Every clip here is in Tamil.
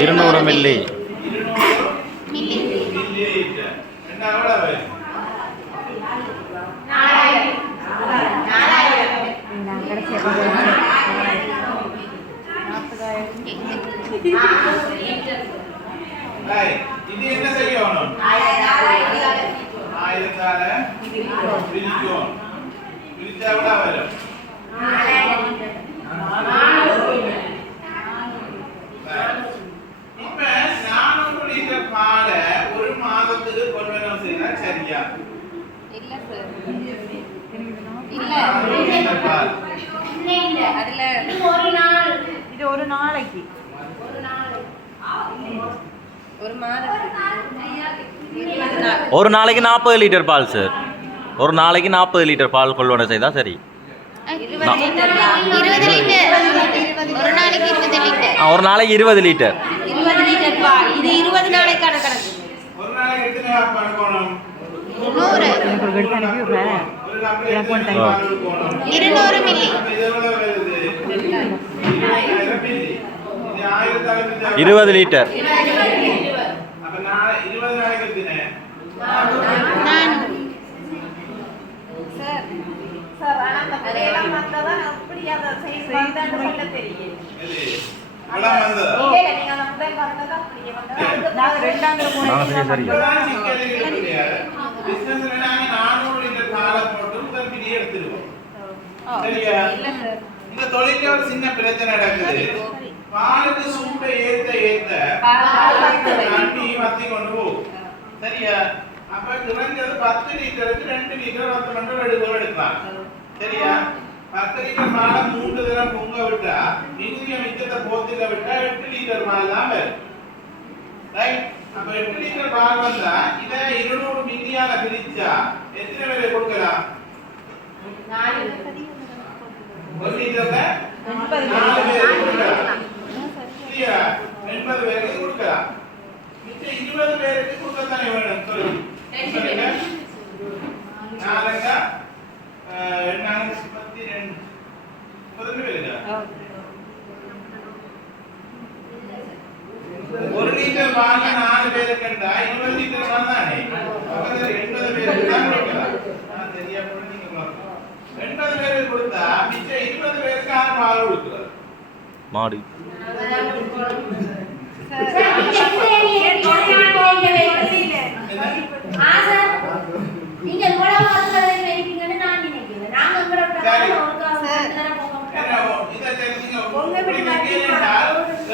200 மில்லி. இது என்ன செய்யணும்? 1000 பிரிக்கணும். பிரிச்சா எவ்வளவு வரும்? 4000. இப்ப 400 லிட்டர் பாலை ஒரு மாதத்துக்கு கொள்வனம் செய்தா சரியா? இல்ல சார். இல்ல. அதுல இது ஒரு நாளைக்கு ஒரு நாளைக்கு 40 லிட்டர் பால் சார். ஒரு நாளைக்கு 40 லிட்டர் பால் கொள்வனை செய்தா சரி. 20 லிட்டர். ஒரு நாளைக்கு 20 லிட்டர். ஒரு நாளைக்கு 20 லிட்டர். 20 லிட்டர் பால். இது 20 நாளைக்கான கணக்கு. ஒரு நாளைக்கு எத்தனை கப் பண்ணணும்? 100. எனக்கு ஒரு கட்டு அனுப்பி விடுறேன். எனக்கு ஒன் டைம் 200 மில்லி. இது எவ்வளவு வருது? 2000 மில்லி. இது 1000 20 லிட்டர். அப்ப நான் 20 நாளைக்கு எத்தனை? நான் சார் சார் ஆனா அந்த பேரெல்லாம் வந்ததா அப்படி அத செய்தான்னு சொல்ல தெரியும். இது எல்லாம் வந்ததா? இல்ல நீங்க அந்த முதல் வந்ததா அப்படியே வந்ததா. நாங்க ரெண்டாவது சரி. இப்பதான் சிக்கல் இருக்கு. பிசினஸ்ல நாங்க 400 லிட்டர் பாலை போட்டு முதல் பிடி எடுத்துருவோம். சரியா? இல்ல சார். இந்த தொழில்ல ஒரு சின்ன பிரச்சனை நடக்குது. பாலுக்கு சூட்டை ஏத்த தண்ணி வத்தி கொண்டு போகும். சரியா? அப்ப குறைஞ்சது 10 லிட்டருக்கு 2 லிட்டர் 10 மண்டல் எடுக்கலாம். சரியா? 10 லிட்டர் பாலை 3 தடவை பொங்க விட்டா மிகுதிய மிச்சத்தை போத்தில விட்டா 8 லிட்டர் பால் தான் வரும். ரைட்? அப்ப 8 லிட்டர் பால் வந்தா இத 200 மில்லியால பிரிச்சா எத்தனை பேருக்கு கொடுக்கலாம்? 1 லிட்டர்ல 4 பேருக்கு கொடுக்கலாம். சரியா? 80 பேருக்கு கொடுக்கலாம். மிச்ச 20 பேருக்கு கொடுக்கத்தானே வேணும். சொல்லு. 4 எண்ணாங்க 32 பேருக்கு 1 லிட்டர் பால் 4 பேருக்குண்டா 20 லிட்டர் பால் தானே. அப்ப 80 பேருக்கு தான் கொடுக்கலாம். நான் சரியா புரிஞ்சுங்க பாருங்க. 80 பேருக்கு கொடுத்தா மிச்ச 20 பேருக்கு ஆறு பால் கொடுக்கலாம். மாடு. நீங்க கூட வாங்குறதை நினைப்பீங்கன்னு நான் நினைக்கிறேன். நாங்க உங்களோட பிரகாரம்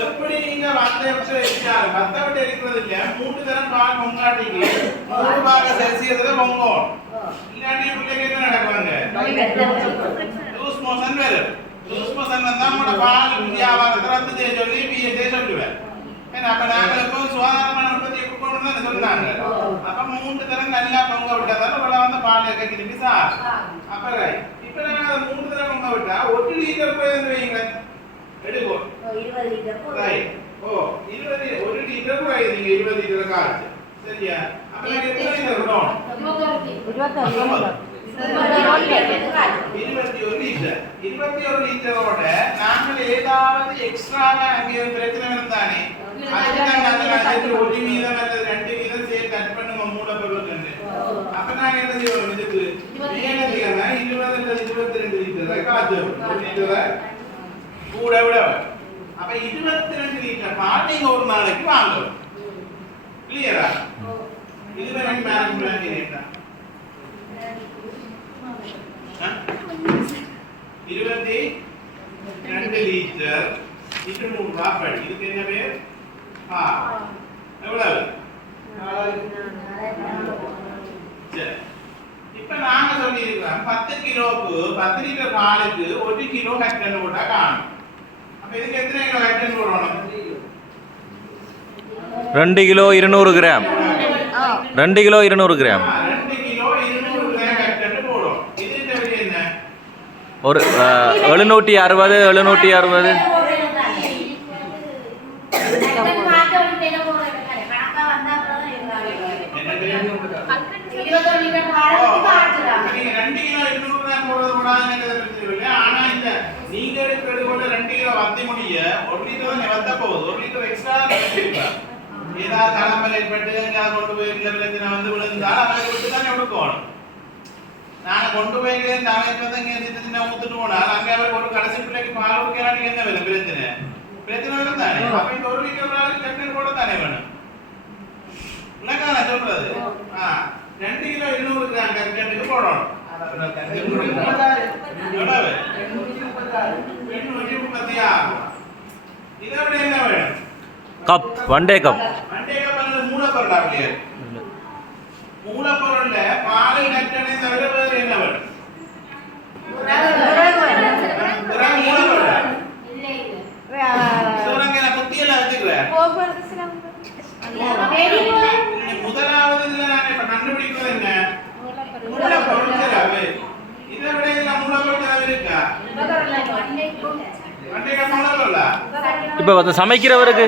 எப்படி நீங்க மத்தவட்ட இருக்கிறது இல்ல 3 தரம் பால் பொங்காட்டிக்கு 100 பாக செல்சியஸ்ல பொங்கும். இல்லாட்டி பிள்ளைங்க என்ன நடக்குவாங்க? லூஸ் மோஷன் வரும். லூஸ் மோஷன் வந்தா நம்மளோட பால் வியாபாரத்தை ரத்து செய்ய சொல்லி பிஎஸ்ஏ சொல்லுவேன். ஏன்னா அப்ப நாங்க இப்போ சுகாதாரமான உற்பத்தி கொடுக்கணும்னு சொன்னாங்க. அப்ப 3 தரம் நல்லா பொங்க விட்டாதான் உள்ள வந்து பால் திருப்பி சார். அப்ப இப்ப நாங்க 3 தரம் பொங்க விட்டா 1 லிட்டர் போய் வந்து வைங்க எடுக்கும் 20 லிட்டர் ரைட். ஓ 20 1 லிட்டர் போய் நீங்க 20 லிட்டர் காசு. சரியா? அப்ப நீங்க எத்தனை லிட்டர் விடணும்? 21 லிட்டரோட நாங்கள் ஏதாவது எக்ஸ்ட்ராவா அங்கே பிரச்சனை இருந்தானே அதுக்கு 1 வீதம் அல்லது 2 வீதம் சேர்த்து கட் பண்ணுங்க மூல பொருளுக்கு. அப்ப நாங்க என்ன செய்வோம்? இதுக்கு மேலதிகமா 20 அல்லது 22 லிட்டர் காசு 1 லிட்டர் கூட விட. அப்ப 22 லிட்டர் பால் நீங்க ஒரு நாளைக்கு வாங்கணும். கிளியரா? இதுல நான் மேனேஜ் பண்ணிட்டேன். 22 லிட்டர் 200 ரூபாய் படி. இதுக்கு என்ன பேர்? எவ்வளவு? சரி. இப்ப நாங்க சொல்லி இருக்கோம் 10 கிலோக்கு 10 லிட்டர் பாலுக்கு 1 கிலோ கட்டணம் போட்டா காணும். அப்ப இதுக்கு எத்தனை கிலோ கட்டணம் போடணும்? 2 kilo 200 gram. 2 kilo 200 gram. 2 kilo 200 gram கட்டணம் போடும். இதுக்கு விலை என்ன? ஒரு 760 760. ஏதாவது தலைமையில் ஏற்பட்டு எங்கேயாவது கொண்டு போய் பிரச்சனை வந்து விழுந்தால் அவரை விட்டு தானே கொடுக்கணும். நாங்கள் கொண்டு போய் நாளைக்கு வந்து இங்கே சின்ன சின்ன ஊத்துட்டு போனால் அங்கே அவர் ஒரு கடைசி பிள்ளைக்கு பால் கொடுக்கிறாங்க என்ன வேலை பிரச்சனை வரும் தானே. அப்ப இந்த 1 லிட்டர் பால் தண்ணீர் கூட தானே வேணும். இல்லக்கா நான் சொல்றது 2 கிலோ 200 கிராம் கற்கண்டுக்கு போடணும். எவ்வளவு 836. இதை விட என்ன வேணும்? கப் 1 டே கப். 1 டே கப் வந்து மூலப்பொருளா இல்லையா? மூலப்பொருள்ல பால் கற்கண்டை தவிர வேற என்ன வேணும்? முதலாவது இதுல நான் இப்ப கண்டுபிடிக்கிறது என்ன? மூலப்பொருள் செலவு. இதை விட இதுல மூலப்பொருள் செலவு இருக்கா? மூலப்பொருளா? இப்ப வந்து சமைக்கிறவருக்கு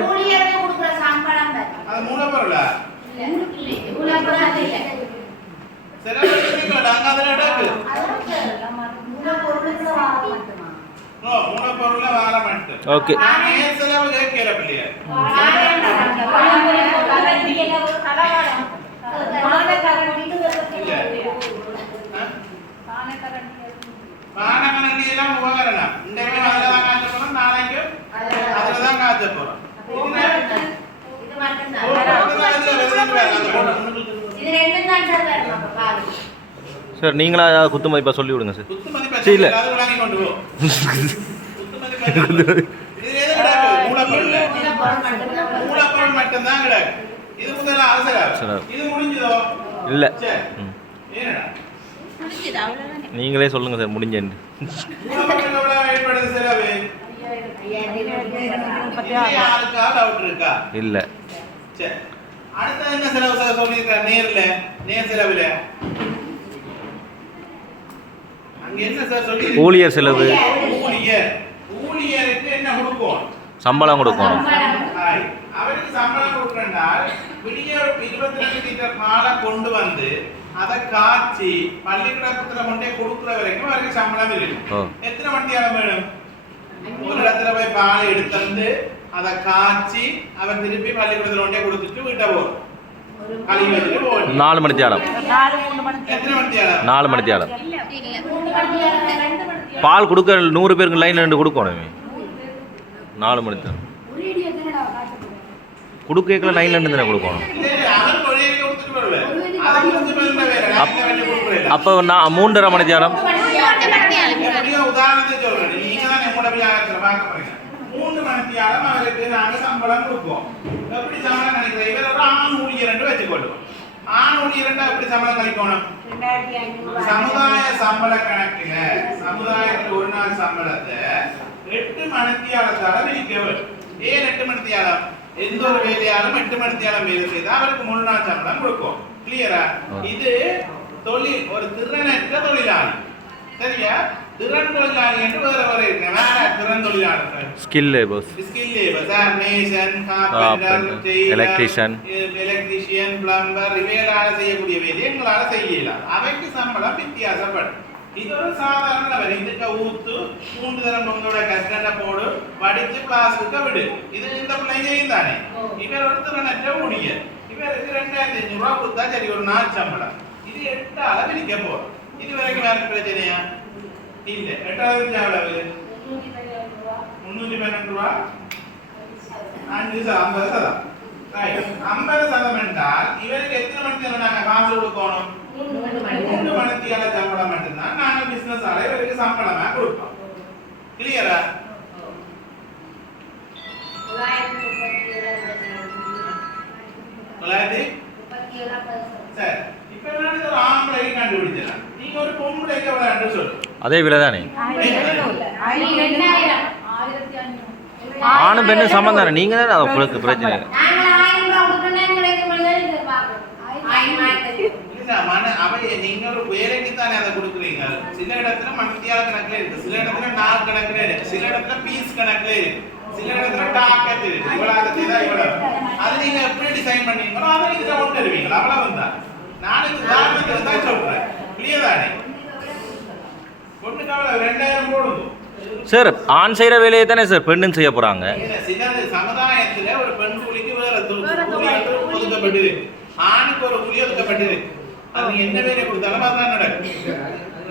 அது மூலப்பொருளா? செலவு நாங்க அதில் எடுக்கு மூலப்பொருள்ல வார மட்டும். ஓகே. ஏன் செலவு கேட்கிற பிள்ளையா? பானகரண்டி எல்லாம் உபகரணம். இன்றைக்கு அதில் தான் காய்ச்ச போறோம், நாளைக்கு அதில் தான் காய்ச்ச போறோம். சார் நீங்களா ஏதாவது குத்து மதிப்பா சொல்லி விடுங்க சார். குத்து மதிப்பா சரி, இல்ல. அது வாங்கி கொண்டு போ. குத்து மதிப்பா இது எது கிடக்கு? மூலப்பொருள் மட்டும் தான் கிடக்கு. இது முதல்ல அவசரம். இது முடிஞ்சதோ? இல்ல. சரி. ஏனடா? நீங்களே சொல்லுங்க சார் முடிஞ்சேன்னு. மூலப்பொருள் எவ்வளவு ஏற்படுது செலவு? யாருக்கா டவுட் இருக்கா? இல்ல. சரி. அடுத்து என்ன செலவு சார் சொல்லிருக்காரு? நேர் செலவுல அங்க என்ன சார் சொல்லி? ஊழியர் செலவு. ஊழியருக்கு என்ன கொடுக்கும்? சம்பளம் கொடுக்கணும். அவருக்கு சம்பளம் கொடுக்கறால் விடிய 22 லிட்டர் பாலை கொண்டு வந்து அதை காய்ச்சி பள்ளிக்கூடத்துல கொண்டே கொடுக்குற வரைக்கும் அவருக்கு சம்பளம் இருக்கு. எத்தனை மணி நேரம் வேணும்? ஒரு இடத்துல போய் பால் எடுத்து வந்து அதை காய்ச்சி அவர் திருப்பி பள்ளிக்கூடத்துல கொண்டே கொடுத்துட்டு வீட்டை போகும். 4 மணி நேரம். எத்தனை மணி நேரம்? 4 மணி நேரம். பால் கொடுக்க 100 பேருக்கு லைன் ரெண்டு கொடுக்கணும். 4 மணி நேரம் கொடுக்கல லைன் ரெண்டு தானே கொடுக்கணும். அப்போ நான் 3.5 மணி நேரம். உதாரணத்தை சொல்றேன். நீங்க தான் என்னோட பார்க்க போறீங்க. 3 மணி நேரம் அவருக்கு நாங்க சம்பளம் கொடுப்போம். எப்படி சம்பளம் கணிக்கிறோம்? இவர் ஒரு ஆண் ஊழியர் வச்சுக்கொள்ளும். ஆண் ஊழியர் எப்படி சம்பளம் கணிக்கணும்? சமுதாய சம்பள கணக்குல சமுதாயத்தில் ஒரு நாள் சம்பளத்தை 8 மணித்தியாலத்தால விதிக்கவர். ஏன் 8 மணித்தியாலம்? எந்த ஒரு வேலையாலும் 8 மணித்தியாலம் வேலை செய்தால் அவருக்கு முழு நாள் சம்பளம் கொடுக்கும். கிளியரா? இது தொழில் ஒரு திறனற்ற தொழிலாளி. சரியா? திறன் தொழிலாளி என்று வேற இருக்கு. வேற திறன் தொழிலாளர்கள் skill labours. Skill labours mason, carpenter, electrician, plumber இவைகளால செய்யக்கூடிய வேலையை எங்களால செய்யலாம். அவைக்கு சம்பளம் வித்தியாசப்படும். இது ஒரு சாதாரண வேலை. இதுக்கு ஊத்து 3 தரம் உங்களோட கற்கண்ட போடு படிச்சு கிளாஸுக்கு விடு. இது இந்த பிள்ளை செய்யும் தானே. இவர் ஒரு திறனற்ற ஊழியர். இவருக்கு 2500 ரூபாய் கொடுத்தா சரி ஒரு நாள் சம்பளம். இது 8 ஆள விதிக்க போறோம். இது வரைக்கும் வேற பிரச்சனையா? இல்ல. 8வது எவ்வளவு? 312 ரூபாய். 50%. ரைட். 50% என்றால் இவருக்கு எத்தனை மணி நேரம் நாங்க காசு கொடுக்கணும்? 3 மணி நேரம் சம்பளம் மட்டும்தான் நாங்க பிசினஸ் ஆல இவருக்கு சம்பளமா கொடுப்போம். கிளியரா? சரி. இப்ப நான் ஒரு ஆம்பளை கண்டுபிடிச்சேன். நீங்க ஒரு பொம்பளைக்கு எவ்வளவு சொல்லு. அதே விலை தானே. ஆணும் பெண்ணும் சமம் தானே. நீங்க தான் உங்களுக்கு பிரச்சனை. நீங்க ஒரு வேலைக்கு தானே அதை கொடுக்குறீங்க. சில இடத்துல மணித்தியால கணக்குல இருக்கு, சில இடத்துல நாள் கணக்குல இருக்கு, சில இடத்துல பீஸ் கணக்குல இருக்கு, சில இடத்துல டாக்கெட் இருக்கு. இவ்வளவு அது நீங்க எப்படி டிசைன் பண்ணீங்களோ அதை இதுல கொண்டு வருவீங்களா? அவ்வளவுதான். நாளைக்கு உதாரணத்துக்கு தான் சொல்றேன். கிளியர் தானே? பொண்ணுக்கு அவ்வளவு 2000 போடுங்க சார். ஆண் செய்யற வேலையை தானே சார் பெண்ணும் செய்ய போறாங்க. சில சமுதாயத்துல ஒரு பெண் கூலிக்கு வேற ஒதுக்கப்பட்டிருக்கு, ஆணுக்கு ஒரு கூலி ஒதுக்கப்பட்டிருக்கு. அது என்ன வேலை கொடுத்தாலும் அதுதான் நடக்கும்.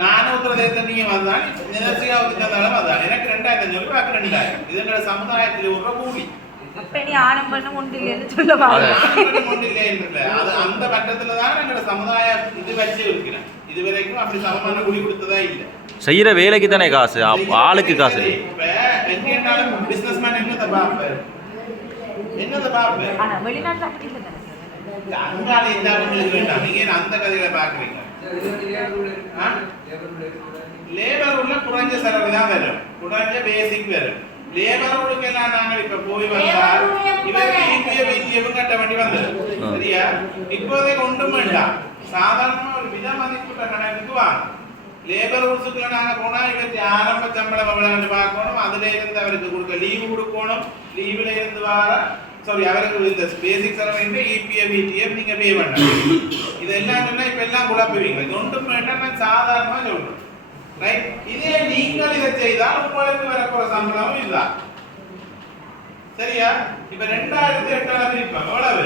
நானும் உத்தரதேச நீங்க அதுதான் நிதர்சியா ஒதுக்கினாலும் அதுதான். எனக்கு 2000 சொல்லி வாக்கு 2000. இது எங்களோட சமுதாயத்தில் ஒரு கூலி. அப்படி ஆடம்பரம் ஒன்றில்லைன்னு சொல்ல அது அந்த கட்டத்துல தான் எங்களோட சமுதாயம் இது வச்சு இருக்கிறேன். இது வரைக்கும் அப்படி சமமான கூலி கொடுத்ததா இல்லை. செய்யற வேலைக்கு தானே காசு, ஆளுக்கு காசு. இப்ப எங்கேனாலும் பிசினஸ் மேன் என்னத்தை பார்ப்பாரு, என்னத்தை பார்ப்பாரு. ஆனா வெளிநாட்டுல அப்படி இல்லை தானே. அங்கால இல்லாதவங்களுக்கு வேண்டாம். நீங்க அந்த கதைகளை பாக்குறீங்க. லேபர் உள்ள குறைஞ்ச செலவு தான் வரும், குறைஞ்ச பேசிக் வரும். லேபர் எல்லாம் நாங்கள் இப்ப போய் வந்தால் இவருக்கு கட்ட வேண்டி வந்தது சரியா. இப்போதைக்கு ஒன்றும் வேண்டாம், சாதாரண ஒரு வித மதிப்புள்ள கணக்குக்கு வாங்க. லேபர் ரூல்ஸுக்குள்ள நாங்க போனா இவருக்கு ஆரம்ப சம்பளம் எவ்வளவு பார்க்கணும், அதுல இருந்து அவருக்கு கொடுக்க லீவு கொடுக்கணும், லீவுல இருந்து வர அவருக்கு இந்த பேசிக் செலவு இபிஎஃப் இடிஎஃப் நீங்க பே பண்ணணும். இதெல்லாம் சொன்னா இப்ப எல்லாம் குழப்புவீங்க. இது ஒன்றும் வேண்டாம், நான் சாதாரணமா சொல்றேன். ரைட், இதே நீங்கள் இதை செய்தால் உங்களுக்கு வரப்போற சம்பளமும் இதுதான் சரியா. இப்ப 2008 பிரிப்போம் எவ்வளவு,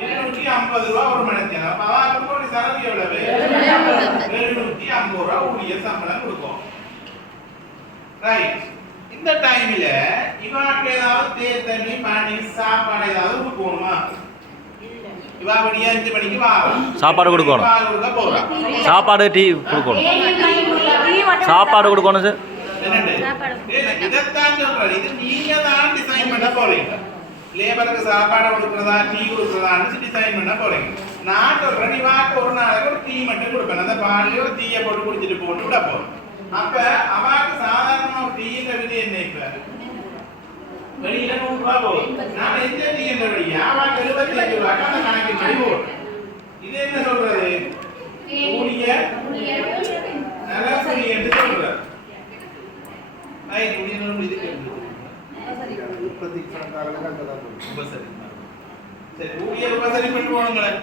250 ரூபா ஒரு மணிக்கு. அப்ப அவருக்கு செலவு எவ்வளவு, 750 ரூபா ஊதிய சம்பளம் கொடுக்கும். ரைட், இந்த டைம்ல இவாக்கு ஏதாவது தேர் தண்ணி பானி சாப்பாடு ஏதாவது கொடுக்கணுமா? இவா மணி 5 மணிக்கு வா, சாப்பாடு கொடுக்கணும், சாப்பாடு டீ கொடுக்கணும், சாப்பாடு கொடுக்கணும் சார். இதைத்தான் சொல்றேன், இது நீங்க தான் டிசைன் பண்ண போறீங்க. லேபருக்கு சாப்பாடு கொடுக்கறதா டீ கொடுக்கறதான்னு டிசைன் பண்ண போறீங்க. நான் சொல்றேன், நீ வாக்கு ஒரு நாளைக்கு ஒரு டீ மட்டும் கொடுப்பேன், அந்த பாலில் ஒரு டீயை போட்டு குடிச்சிட்டு போட்டு விட போறேன். அப்ப அவாக்கு சாதாரண ஒரு டீன்ற விதி என்ன, இப்ப வெளியில 100 ரூபா போகும். நான் எந்த டீ என்ற வழியா அவாக்கு 75 ரூபாய்க்கு அந்த கணக்கு படி போடும். இது என்ன சொல்றது, கூலிய நல்ல கூலி என்று சொல்றாரு. சரி, ஊழியர் உபசரி பண்ணி போனுங்களேன்.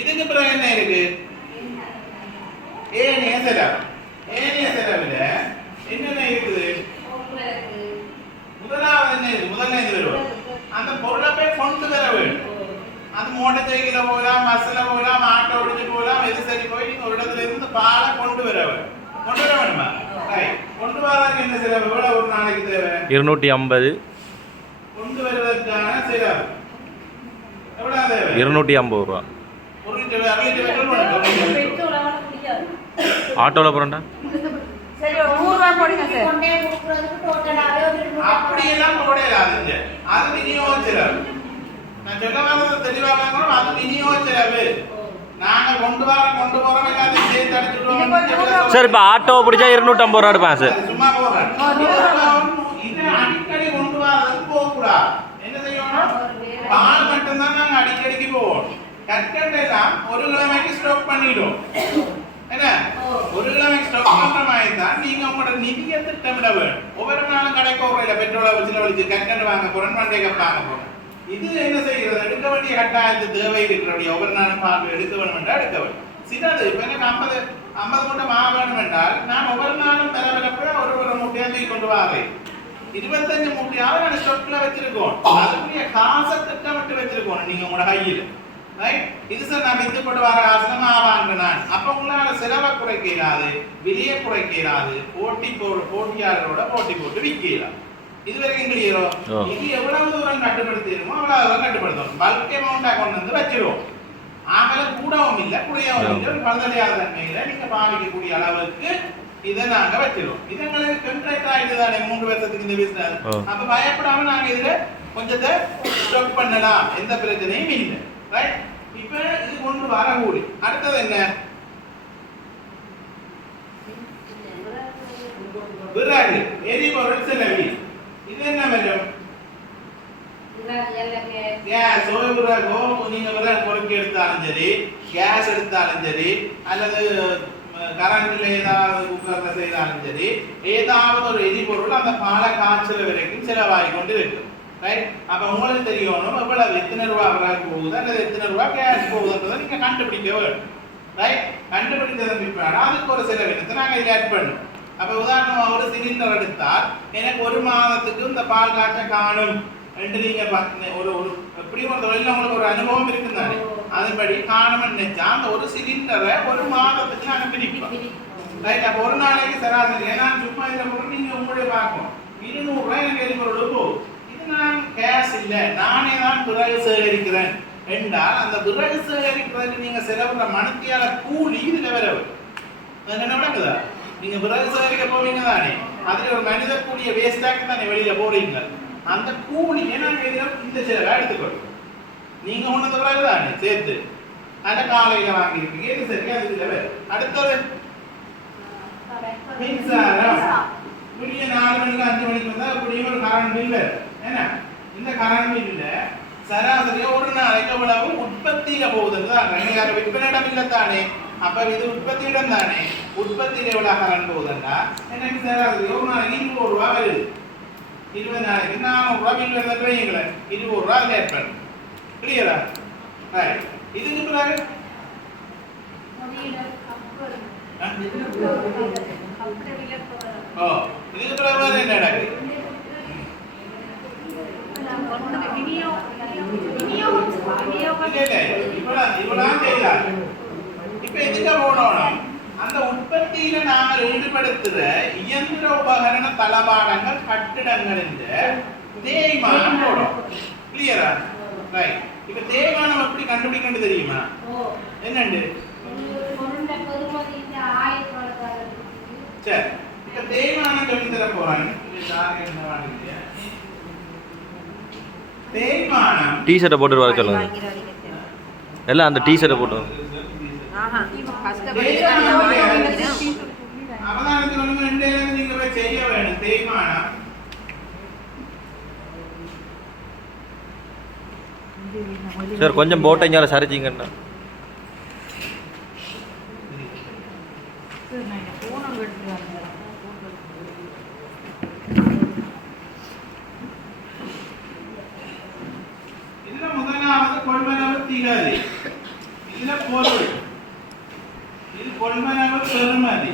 இதுக்கு பிறகு என்ன இருக்கு, ஏனைய செலவு. ஏனைய செலவுல என்னென்ன இருக்குது, முதலாவது என்ன இருக்கு, முதல்ல இது வரும், அந்த பொருளை போய் கொண்டு வர வேண்டும். அது மோட்டர் சைக்கிள போகலாம், பஸ்ல போகலாம், ஆட்டோ ஓடிச்சு போகலாம், எது சரி போய் நீங்க ஒரு இடத்துல இருந்து பாலை கொண்டு வர வேணுமா? கொண்டு வரதுக்கு என்ன செலவு, எவ்வளவு ஒரு நாளைக்கு தேவை, 250. கொண்டு வருவதற்கான செலவு எவ்வளவு தேவை, 250 ரூபா. ஒரு லிட்டர் 2 லிட்டர் ஆட்டோல போறேன்டா. சரி, 100 ரூபாய் போடுங்க சார். அப்படியெல்லாம் போடலாது, அது விநியோக செலவு. நான் சொல்ல வரது தெளிவாக அது விநியோக செலவு. நாங்க கொண்டு போறோம் எல்லாத்தையும் சேர்த்து அடிச்சுடுவோம் சார். இப்ப ஆட்டோ பிடிச்சா 250 ரூபா எடுப்பேன் சார். சும்மா போறேன், இது அடிக்கடி கொண்டு வரதுக்கு போகக்கூடாது. என்ன செய்யணும், பால் மட்டும்தான் நாங்க அடிக்கடிக்கு போவோம். கற்கண்டு எல்லாம் ஒரு கிழமைக்கு ஸ்டாக் பண்ணிடும். என்ன, ஒரு கிழமைக்கு ஸ்டாக் பண்ற மாதிரி தான் நீங்க உங்களோட நிதியை திட்டமிட வேண்டும். ஒவ்வொரு நாளும் கடைக்கு போறீங்க, பெட்ரோலை வச்சு கற்கண்டு வாங்க போறேன், மண்டே கப் வாங்க போறேன். இது என்ன செய்கிறது, எடுக்க வேண்டிய கட்டாயத்து தேவை இருக்கிறபடிய ஒவ்வொரு நாளும் பால் எடுக்க வேண்டும் என்றால் எடுக்க வேண்டும். சிலது இப்ப எனக்கு 50 மூட்டை மாவு வேணும் என்றால் நான் ஒவ்வொரு நாளும் தலைவரப்ப ஒரு மூட்டையா தூக்கி கொண்டு வரேன். 25 மூட்டையாவது நான் ஸ்டாக்ல வச்சிருக்கோம். அதுக்குரிய காசை திட்டமிட்டு வச்சிருக்கோம் நீங்க உங்களோட கையில். ரைட், இது சார் நான் வித்து போட்டு வர காசு மாவாங்க. நான் அப்ப உங்களால செலவை குறைக்க இயலாது, விலையை குறைக்க இயலாது, போட்டியாளரோட போட்டி போட்டு விற்க இயலாது. இதுவரைக்கும் கிளியரோ, இது எவ்வளவு தூரம் கட்டுப்படுத்திடுமோ அவ்வளவு தூரம் கட்டுப்படுத்தணும். பல்க் அமௌண்டா கொண்டு வந்து வச்சிருவோம். ஆகல கூடவும் இல்லை குறையவும் இல்லை, ஒரு பல்தலையாத தன்மையில நீங்க பாவிக்கக்கூடிய அளவுக்கு இதை நாங்க வச்சிருவோம். இது எங்களுக்கு கண்ட்ராக்ட் ஆயிடுதானே 3 வருஷத்துக்கு இந்த பிசினஸ். அப்ப பயப்படாம நாங்க இதுல கொஞ்சத்தை ஸ்டாக் பண்ணலாம், எந்த பிரச்சனையும் இல்லை. ரைட், இப்ப இது கொண்டு வர கூடி. அடுத்தது என்ன, விறகு எரிபொருள் செலவு. இது என்ன வரும், கேஸ் விறகோ நீங்க விறகு பொறுக்கி எடுத்தாலும் சரி, கேஸ் எடுத்தாலும் சரி, அல்லது கரண்ட்ல ஏதாவது குக்கர்ல செய்தாலும் சரி, ஏதாவது ஒரு எரிபொருள் அந்த பாலை காய்ச்சல் வரைக்கும் செலவாகி கொண்டு இருக்கும். ரைட், அப்ப உங்களுக்கு தெரியணும் எவ்வளவு எத்தனை ரூபா விறகு போகுது அல்லது எத்தனை ரூபா கேஸ் போகுதுன்றதை நீங்க கண்டுபிடிக்க வேண்டும். ரைட் கண்டுபிடிச்சதன் பிற்பாடு அதுக்கு ஒரு செலவினத்தை நாங்கள் இதில் ஆட் பண்ணோம். அப்போ உதாரணமாக ஒரு சிலிண்டர் எடுத்தால் எனக்கு ஒரு மாதத்துக்கு இந்த பால் காய்ச்ச காணும் என்று நீங்கள் ஒரு ஒரு எப்படி ஒரு தொழில் உங்களுக்கு ஒரு அனுபவம் இருக்குன்னு தானே அதன்படி காணும்னு நினைச்சா அந்த ஒரு சிலிண்டரை ஒரு மாதத்துக்கு நாங்கள் பிரிப்போம். ரைட் அப்போ ஒரு நாளைக்கு சராசரி ஏன்னா சும்மா இதில் போட்டு நீங்கள் உங்களுடைய பார்க்கணும் 200 ரூபாய் எனக்கு எரிபொருள் போகும். இது நான் கேஷ் இல்லை நானே தான் பிறகு சேகரிக்கிறேன் என்றால் அந்த பிறகு சேகரிக்கிறதுக்கு நீங்கள் செலவுற மனத்தியால கூலி இதில் வரவு என்ன விளங்குதா? நீங்க பிறகு சேகரிக்க போவீங்க தானே அதில் ஒரு மனித கூலிய வேஸ்டாக தானே வெளியில போறீங்க அந்த கூலியை நாங்கள் இதில் இந்த செலவை எடுத்துக்கொள்ளும். நீங்க ஒன்று பிறகு தானே சேர்த்து அந்த காலையில் வாங்கியிருப்பீங்க இது சரி அது இல்லை. அடுத்தது மின்சாரம் புதிய 4 மணிக்கு 5 மணிக்கு வந்தால் புதிய ஒரு கரண்ட் பில் ஏன்னா இந்த கரண்ட் பில்ல சராசரியா ஒரு நாளைக்கு எவ்வளவு உற்பத்தியில போகுதுன்னு தான் விற்பனையிடம் இல்லை தானே அப்ப இது உற்பத்தியிடம் தானே உற்பத்தியில எவ்வளவு கரண்ட் போகுதுன்னா எனக்கு சராசரி ஒரு நாளைக்கு 200 ரூபாய் வருது 20 நாளைக்கு 400 ரூபாய் பில் வருது வைங்களேன் 20 ரூபாய் அதில் ஏற்படும் கிளியரா? ரைட் இதுக்கு பிறகு ஓ இதுக்கு பிறகு வேற என்ன நடக்குது? இப்ப எதுக்கு போனோம் அந்த உற்பத்தியில நாங்கள் ஈடுபடுத்துற இயந்திர உபகரண தளபாடங்கள் கட்டிடங்கள் தேய்மானம் போடும். கிளியரா? ரைட் இப்ப தேய்மானம் எப்படி கண்டுபிடிக்கணும் தெரியுமா? என்னண்டு சரி இப்ப தேய்மானம் சொல்லி தர போறாங்க. தேய்மானம் டி-ஷர்ட்டை போட்டு வர சொல்லுங்க எல்லாம் அந்த டி-ஷர்ட்டை போட்டு அவதானத்தில் ஒன்று 2 நீங்க போய் செய்ய வேணும். தேய்மானம் சார் கொஞ்சம் போட்டீங்க சரிச்சிங்கண்ணா இதுல முதலாவது கொள்வனவு திகதி இதுல பொருள் இது கொள்வனவு பெறுமதி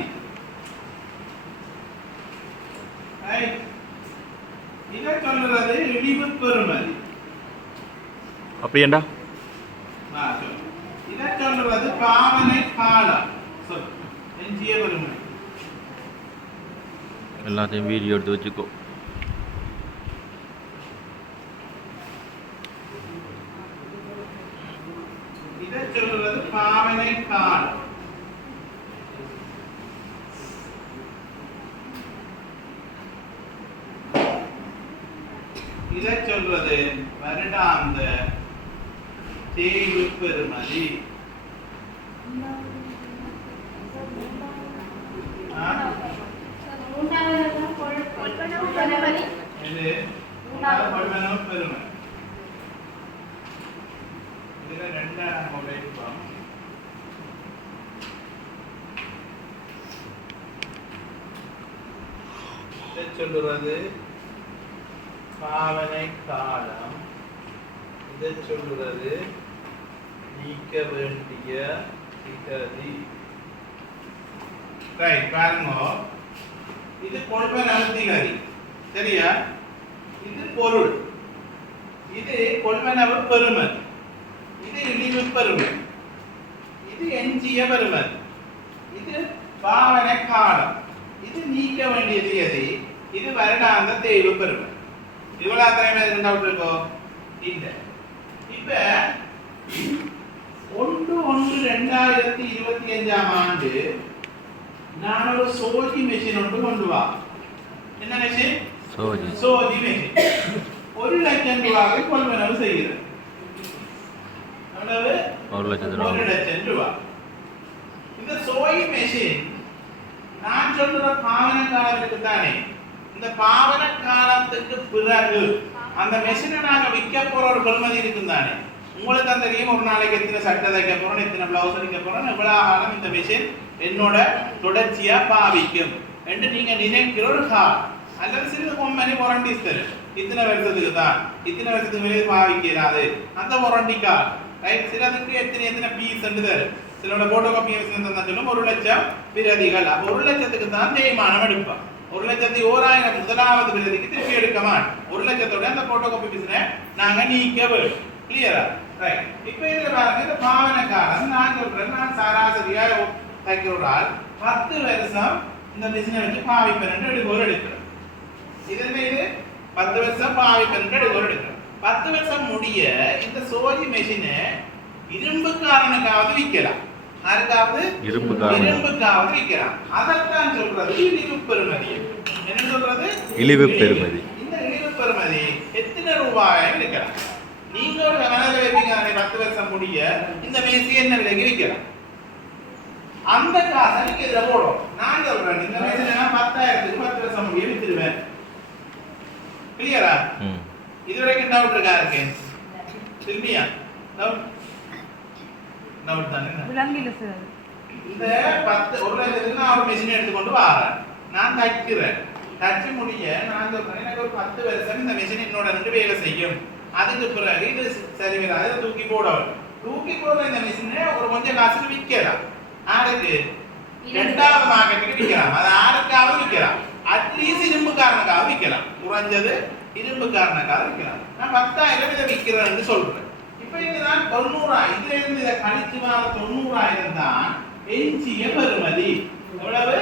இதை சொல்றது இழிவு பெறுமதி அப்படியேண்டா இதை சொல்றது பாவனை காலம் சொல் எஞ்சிய பெறுமதி எல்லாத்தையும் வீடியோ எடுத்து வச்சுக்கோ. இதை சொல்றது பாவனை காலம் இதை சொல்றது வருடாந்த தேய்வு பெறுமதி இது கொள்வனவு பெறுமதி இதுல 2 நம்ம வைப்போம். இதை சொல்றது பாவனை காலம் இதை சொல்றது நீக்க வேண்டிய திகதி. ரைட் பாருங்க இது கொள்வனவு திகதி சரியா? இது பொருள் இது கொள்வனவு பெறுமதி இது இழிவு பெறுமதி இது எஞ்சிய பெறுமதி இது பாவனை காலம் இது நீக்க வேண்டிய திகதி இது வருடாந்த தேய்வு பெறுமதி. இவ்வளவு டைம் டவுட் இருக்கோ இல்லை. இப்ப 1/1/2025 நான் ஒரு சோஜி மெஷின் ஒன்று கொண்டு வா. என்ன மெஷின்? சோஜி மெஷின் 1 லட்சம் ரூபாய்க்கு கொள்வனவு செய்கிறேன். எவ்வளவு? 1 லட்சம் ரூபாய். இந்த சோஜி மெஷின் நான் சொல்ற பாவன காலத்துக்கு தானே இந்த பாவன காலத்துக்கு பிறகு அந்த மெஷினை நாங்க விற்க போற ஒரு பெறுமதி இருக்கும் தானே. உங்களுக்கு அந்த தெரியும் ஒரு நாளைக்கு எத்தனை சட்டை தைக்க போறோம் எத்தனை பிளவுஸ் அடிக்க போறோம் எவ்வளவு காலம் இந்த மெஷின் என்னோட தொடர்ச்சியா பாவிக்கும் என்று நீங்க நினைக்கிற ஒரு கால் அல்லது சிறிது கம்பெனி வாரண்டி தரும். இத்தனை வருஷத்துக்கு தான் இத்தனை வருஷத்துக்கு மேலே பாவிக்கிறாது அந்த வாரண்டி கால் ரைட். சிலதுக்கு எத்தனை பீஸ் தரும் சிலோட போட்டோ காப்பி சொல்லும் 1 லட்சம் பிரதிகள். அப்ப 1 லட்சத்துக்கு தான் தேய்மானம் எடுப்பான். 1,01,000 முதலாவது பிரதிக்கு திருப்பி எடுக்க மாட்டோம். 1 லட்சத்தோட அந்த போட்டோ காப்பி பீஸ்ல நாங்க நீக்க வேண்டும். கிளியரா? ரைட். இப்போ இதுல பாருங்க, இந்த பாவனைக்காரன் நான் சொல்றேன், நான் சராசரியா தைக்கிறோடால் 10 வருஷம் இந்த மிஷினை வச்சு பாவிப்பேன் எடுக்கோர் எடுக்கிறேன். இது என்ன? இது 10 வருஷம் பாவிப்பேன் எடுக்கோர் எடுக்கிறேன். 10 வருஷம் முடிய இந்த சோஜி மெஷினை இரும்புக்காரனுக்காவது விற்கலாம். யாருக்காவது? இரும்புக்காவது விற்கலாம். அதைத்தான் சொல்றது இழிவு பெறுமதி. என்ன சொல்றது? இழிவு பெறுமதி. இந்த இழிவு பெறுமதி எத்தனை ரூபாய் விற்கலாம்? நீங்க ஒரு மனதில் வைப்பீங்க, 10 வருஷம் முடிய இந்த மேசி என்ன விலைக்கு விற்கலாம், அந்த காசை நீங்க இதுல போடும். நான் சொல்றேன், இந்த மேசி நான் 10,000க்கு 10 வருஷம் முடிய வித்துடுவேன். கிளியரா? இதுவரைக்கும் டவுட் இருக்கா? இருக்கு திரும்பியா டவுட் தானே? விளங்கில சார். இந்த 10 1 லட்சத்துக்கு நான் ஒரு மிஷின் எடுத்துக்கொண்டு வரேன், நான் தைக்கிறேன். தச்சு முடிய நான் சொல்றேன், எனக்கு ஒரு 10 வருஷம் இந்த மிஷின் என்னோட நின்று வேலை செய்யும். அதுக்கு பிறகு இது சரி வராது, தூக்கி போடணும். தூக்கி போடுற இந்த மிஷினை ஒரு கொஞ்சம் காசுக்கு விற்கலாம். யாருக்கு? இரண்டாவது மார்க்கெட்டுக்கு விற்கலாம். அது யாருக்காவது விற்கலாம். அட்லீஸ்ட் இரும்புக்காரனுக்காக விற்கலாம். குறைஞ்சது இரும்புக்காரனுக்காக விற்கலாம். நான் 10,000 இதை விற்கிறேன்னு சொல்றேன். இப்ப இது நான் 90,000 இதுல இருந்து இதை கழிச்சு வர 90,000 தான் எஞ்சிய பெறுமதி. எவ்வளவு?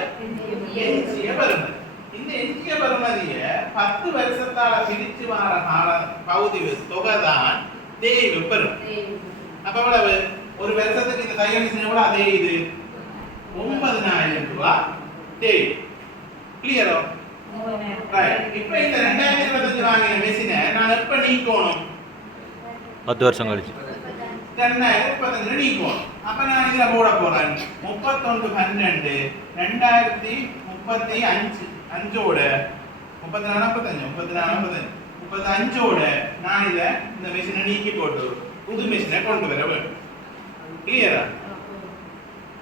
எஞ்சிய பெறுமதி. இந்த எஞ்சிய பெறுமதிய 10 வருஷத்தால பிரிச்சு வர கால பகுதி தொகை தான் தேய்வு பெறுமதி. அப்ப எவ்வளவு? ஒரு வருஷத்துக்கு இந்த தையல் மிஷின் எவ்வளவு? அதே இது 9,000 ரூபாய் தேய்வு. கிளியரோ? ரைட். இப்போ இந்த 2025 வாங்கின மிஷினை நான் எப்ப நீக்கணும்? 10 வருஷம் கழிச்சு 2035 நீக்கணும். அப்ப நான் இதுல போட போறேன் 31/12/2035 அஞ்சோட 34/45 நான் இந்த மிஷினை நீக்கி போட்டு புது மிஷினை கொண்டு வர வேண்டும். கிளியரா?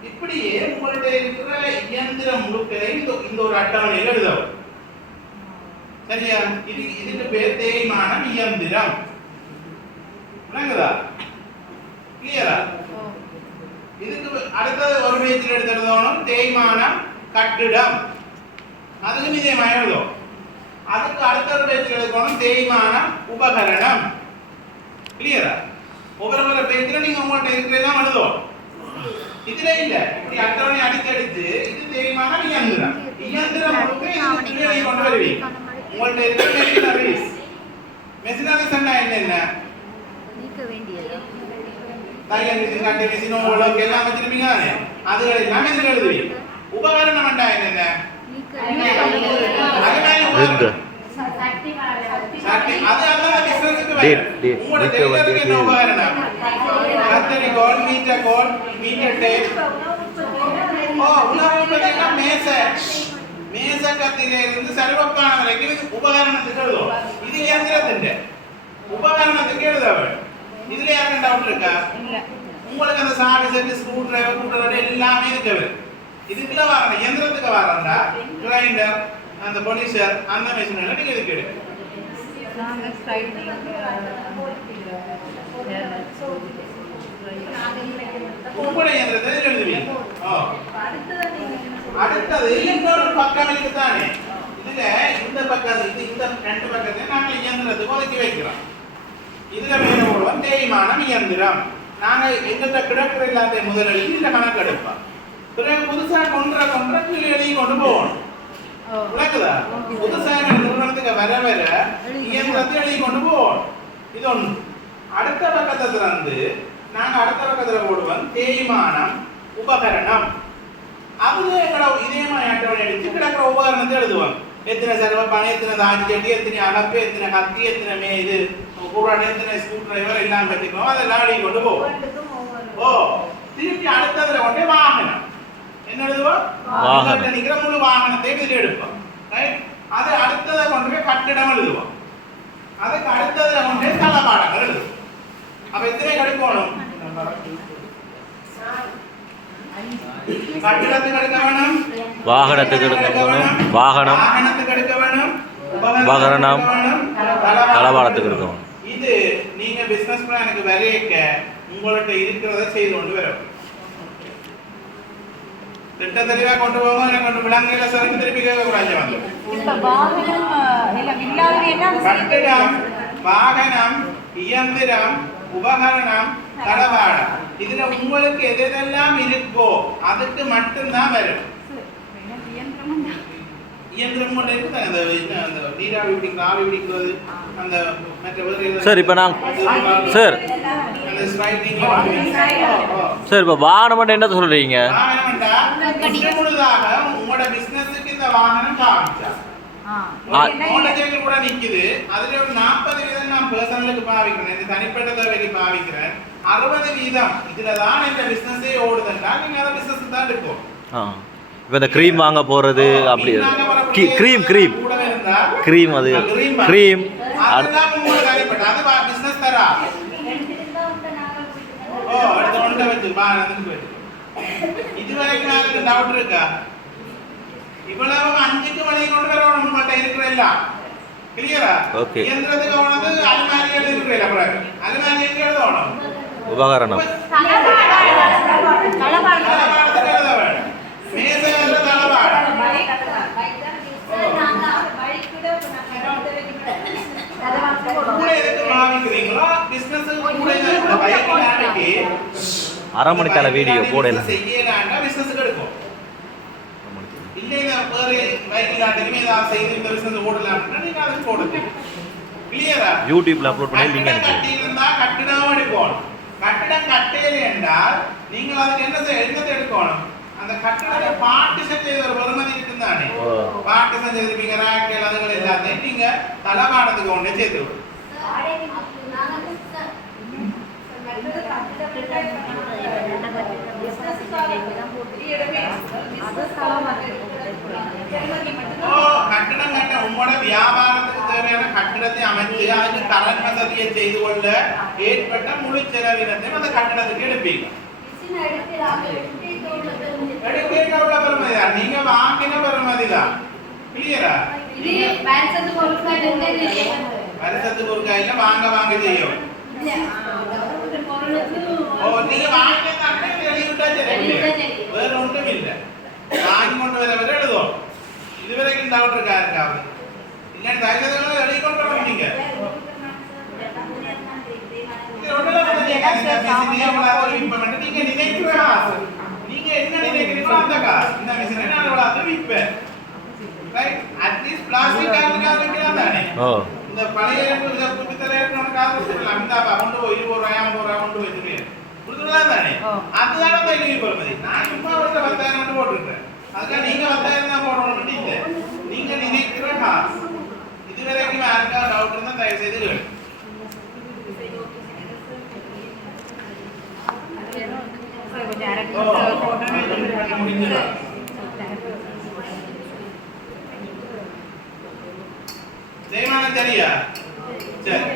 இப்படியே உங்கள்ட்ட இருக்கிற இயந்திரம் முழுக்கை இந்த ஒரு அட்டவணையில் எழுதவும். சரியா? இதுக்கு பேர் தேய்மானம் இயந்திரம். விளங்குதா? கிளியரா? இதுக்கு அடுத்தது ஒரு பேஜில் எடுத்து எழுதணும் தேய்மானம் கட்டிடம். அதுக்கு இதே எழுதும். அதுக்கு அடுத்த ஒரு பேஜில் எழுதணும் தேய்மானம் உபகரணம். கிளியரா? ஒவ்வொரு பேஜில் நீங்க உங்கள்ட்ட இருக்கிறதெல்லாம் எழுதுவோம். இதுல இல்ல, இப்படி அட்டவணை அடிச்சு இது தேய்மானம் இயந்திரம். இயந்திரம் முழுக்க இதுல கொண்டு வருவீங்க. உங்கள்ட்ட இருக்கிற மெஷினரிஸ். மெஷினரிஸ் என்ன? நீக்க வேண்டியது தையல் மிஷின், கட்டை மிஷின், ஓலோக்கு எல்லாம் வச்சிருப்பீங்க தானே? அதுகளை எல்லாம் இதுல எழுதுவீங்க. உபகரணம் என்ன? கத்தரிக்கோல், மீட்டர்கோல், மீட்டர் டேப். மேச கத்தில இருந்து சர்வக்கான வரைக்கும் இது உபகரணத்துக்கு எழுதுவோம். இது இயந்திரத்தின் உபகரணத்துக்கு எழுதவன். இதுல யாருக்கும் டவுட் இருக்கா? உங்களுக்கு அந்த சாவி செட்டு, ஸ்க்ரூ டிரைவர், கூட்டர் எல்லாமே இருக்குது. இதுக்குள்ள வரணும். இயந்திரத்துக்கு வரண்டா கிரைண்டர், அந்த பொலிஷர், அந்த மெஷின் எல்லாம் நீங்க இதுக்கு எடுங்க. உங்களோட இயந்திரத்தை எழுதுவீங்க. அடுத்தது இன்னொரு பக்கம் இருக்குதானே? இதுல இந்த பக்கம் இந்த 2 பக்கத்தையும் நாங்க இயந்திரத்துக்கு ஒதுக்கி வைக்கிறோம். இதுல மேல போடுவோம் தேய்மானம் இயந்திரம். நாங்க எங்கிட்ட கிடக்கிற இல்லாத முதல் எழுதி இதுல கணக்கு எடுப்போம். பிறகு புதுசா கொன்ற கீழே எழுதி கொண்டு போகணும். விளக்குதா? புதுசா நிறுவனத்துக்கு வர இயந்திரத்தை எழுதி கொண்டு போகணும். இது ஒண்ணு. அடுத்த பக்கத்துல இருந்து நாங்க அடுத்த பக்கத்துல போடுவோம் தேய்மானம் உபகரணம். அதுல எங்களோட இதே மாதிரி அட்டவணை அடிச்சு கிடக்கிற உபகரணத்தை எழுதுவாங்க. எத்தனை சர்வப்பானை, எத்தனை தாஞ்சி, எத்தனை அகப்பு, எத்தனை கத்தி, எத்தனை இது கூறாடு, எத்தனை ஸ்க்ரூ டிரைவர் எல்லாம் கட்டிக்குவோம். அதெல்லாம் எழுதி கொண்டு போவோம். திருப்பி அடுத்ததுல கொண்டே வாகனம் என்ன எழுதுவோம்? நிக்கிற முழு வாகனத்தை இதுல எடுப்போம். ரைட்? அது அடுத்ததை கொண்டு போய் கட்டிடம் எழுதுவோம். அதுக்கு அடுத்ததுல கொண்டு தளபாடங்கள் எழுதுவோம். அப்ப எத்தனை கிடைக்கணும்? கட்டிடத்துக்கு எடுக்க வேணும், வாகனத்துக்கு எடுக்க வேணும், வாகனத்துக்கு எடுக்க வேணும், உபகரணம், தளபாடத்துக்கு எடுக்க வேணும். இது நீங்க பிசினஸ் பிளானுக்கு வரையக்க உங்கள்ட்ட இருக்கிறத செய்து கொண்டு வரும். திட்ட தெளிவா கொண்டு போங்க. எனக்கு கொண்டு விலங்குகளை சொல்லி திருப்பி கேட்கக்கூடாது வந்து. இப்ப வாகனம் எல்லாம் இல்லாதது என்ன கட்டிடம், வாகனம், இயந்திரம், உபகரணம், தளவாடம், இதுல உங்களுக்கு எதெல்லாம் இருக்கோ அதுக்கு மட்டும்தான் வரும். இயந்திரம் மட்டும் இருக்கு. அந்த நீராவி பிடிக்கிறது, ஆவி பிடிக்கிறது, அந்த மற்ற சார் இப்போ நான் சார் அந்த ஸ்ட்ரைக்கிங் சார் இப்போ வாகனம் மட்டும் என்ன சொல்கிறீங்க? முழுதாக உங்களோட பிசினஸுக்கு இந்த வாகனம் பாவிச்சா மோட்டார் சைக்கிள் கூட நிக்குது. அதுல ஒரு 40% நான் பர்சனலுக்கு பாவிக்கிறேன், இந்த தனிப்பட்ட தேவைக்கு பாவிக்கிறேன். 60% இதுலதான் இந்த பிசினஸே ஓடுதுன்னா நீங்க அந்த பிசினஸ் தான் இருக்கும். இப்போ இந்த க்ரீம் வாங்க போகிறது அப்படி க்ரீம் அது க்ரீம் அதெல்லாம் உங்களுக்கு தனிப்பட்ட அது பிசினஸ் தரா. ஓ அடுத்த ஒன்றை வச்சு இதுவரைக்கும் எனக்கு டவுட் இருக்கா? இவ்வளவு 5க்கு வழியை கொண்டு வரணும் நம்மகிட்ட இருக்கிற எல்லாம் கிளியரா? இயந்திரத்துக்கு ஆனது அலுமாரிகள் இருக்கிற அப்புறம் அலுமாரி எங்க எழுதணும்? உபகரணம் தளவாடத்துக்கு எழுத வேணும். மேசையில தளவாடம் கூட எதுக்கு பாவிக்கிறீங்களோ பிசினஸ் கூட இந்த பைக் நாளைக்கு அரை மணி கால வீடியோ போடல செய்யலாம்னா பிசினஸ்க்கு எடுக்கும். இல்லை வேறு பைக் நாட்டுக்கு ஏதாவது செய்து இந்த பிசினஸ் ஓடலாம்னா நீங்க அதுக்கு போடுங்க. கிளியரா? யூடியூப்ல அப்லோட் பண்ணி லிங்க் அனுப்பி. கட்டியிருந்தா கட்டிடம் எடுக்கணும். கட்டிடம் கட்டல என்றால் நீங்கள் அதுக்கு என்ன எடுக்கணும்? அந்த கட்டடத்தை பார்ட்டிஷன் செய்த ஒரு வருமதி இருக்குதானே, பார்ட்டிஷன் செய்திருப்பீங்க. ராக்கெல் அதுகள் எல்லாத்தையும் நீங்க தளவாடத்துக்கு ஒன்றே சேர்த்து விடும். கட்டடம் கட்ட உங்களோட வியாபாரத்துக்கு தேவையான கட்டிடத்தை அமைச்சு அதுக்கு கடன் வசதியை செய்து கொள்ள ஏற்பட்ட முழு செலவினத்தையும் அந்த கட்டடத்துக்கு எடுப்பீங்க. நீங்க வாங்கின பெருமதிதான். கிளியரா? வருஷத்துக்கு ஒரு கையில வாங்க செய்யும். நீங்க வாங்கினா எழுதிவிட்டா சரி, வேற ஒன்றும் இல்லை. வாங்கி கொண்டு வர எழுதுவோம். இதுவரைக்கும் டவுட் இருக்காது இல்லை தகவல்கள் எழுதி கொண்டு வரணும். நீங்க நீங்க நினைக்கிறா நீங்க என்ன நினைக்கிறீங்களோ அந்த காசு இந்த மிஷினை நான் எவ்வளவு விற்பேன். ரைட்? அட்லீஸ்ட் பிளாஸ்டிக் கார்டுக்காக வைக்கலாம் தானே. இந்த பழைய பித்தளை காசு வச்சுக்கலாம். இந்த கொண்டு போய் 20 ரூபாய் 50 ரூபாய் கொண்டு வச்சுருக்கேன் கொடுத்துடலாம் தானே. அதுதானே தைரிய பெறுமதி. நான் சும்மா ஒரு 10,000 போட்டுருக்கேன். அதுக்காக நீங்க 10,000 தான் போடணும்னு இல்லை. நீங்க நினைக்கிற காசு. இதுவரைக்கும் யாருக்காவது டவுட் இருந்தா தயவு செய்து கேளு. ஜெயமான சரியா? சரி